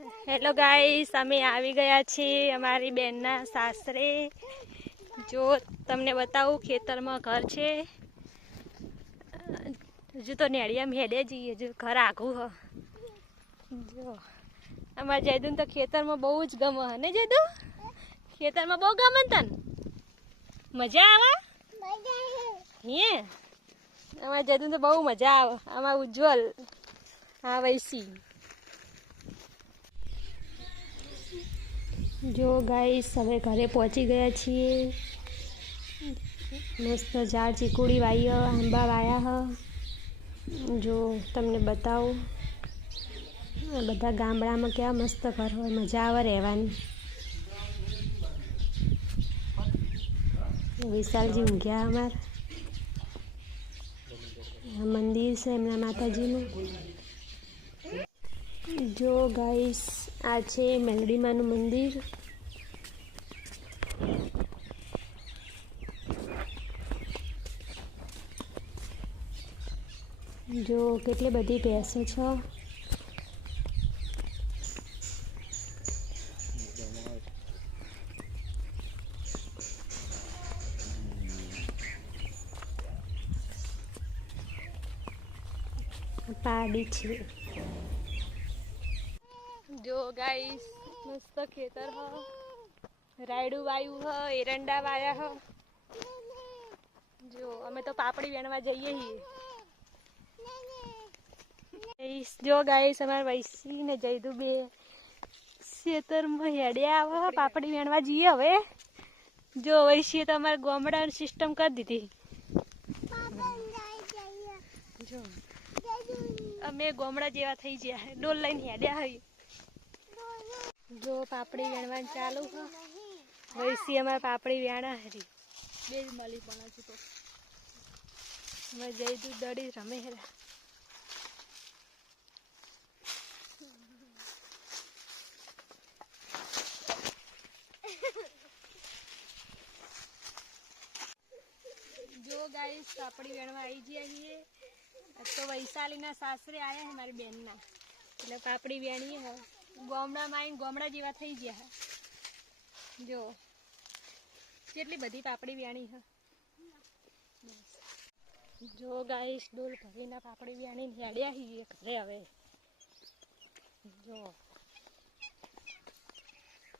Hello guys, અમે આવી ગયા છીએ અમારી બેનના સાસરે. જો તમને બતાવું, ખેતરમાં ઘર છે. હજુ તો નેળિયામાં હેડે જઈએ, હજુ ઘર આઘું હ. જો અમારે જયદુન તો ખેતરમાં બહુ જ ગમે હ ને જયદુ? ખેતરમાં બહુ ગમે તને? મજા આવે? હે અમારે જયદુન તો બહુ મજા આવે. અમારે ઉજ્જવલ હા વૈસી. જો ગાઈસ, હવે ઘરે પહોંચી ગયા છીએ. મસ્ત ઝાડ ચીકુડી વાઈ હ, આંબા વાયા હ. જો તમને બતાવું, બધા ગામડામાં કેવા મસ્ત ઘર હોય, મજા આવે રહેવાની. વિશાલજી ઊંઘ્યા અમાર. મંદિર છે એમના માતાજીનું. જો ગાઈસ, આ છે મેલડીમાનું મંદિર. જો કેટલી બધી ભેંસો છે. પાડી છે. જો ગાઈસ, મસ્ત ખેતર હ. રાયડું વાયું હ, એરંડા વાયા હ. જો અમે તો પાપડી વેણવા જઈએ છીએ. જો ગાઈસ, અમાર વૈસી ને જયદુ બે ખેતરમાં હેડ્યા આવે પાપડી વેણવા જઈએ હવે. જો વૈસીએ તો અમારે ગોમડાની સિસ્ટમ કરી દીધી. જો અમે ગોમડા જેવા થઈ ગયા, ડોલ લઈને હેડ્યા હઈ. જો પાપડી વેણવાનું ચાલુ હ. વૈસી અમારે પાપડી વેણા હરી. બે જ મળી પણ હજુ તો જયદુ દડી રમે હેરા. જો ગાઈસ, પાપડી વેણવા આવી ગયા છીએ. તો વૈશાલીના સાસરે આવ્યા હે મારી બેનના, એટલે પાપડી વેણીએ હ. ગોમડામાં આવીને ગોમડા જેવા થઈ ગયા. જો કેટલી બધી પાપડી વેણી હ. જો ગાઈસ, ડોલ ભરીને પાપડી વેણીને હેડ્યા છીએ ઘરે હવે. જો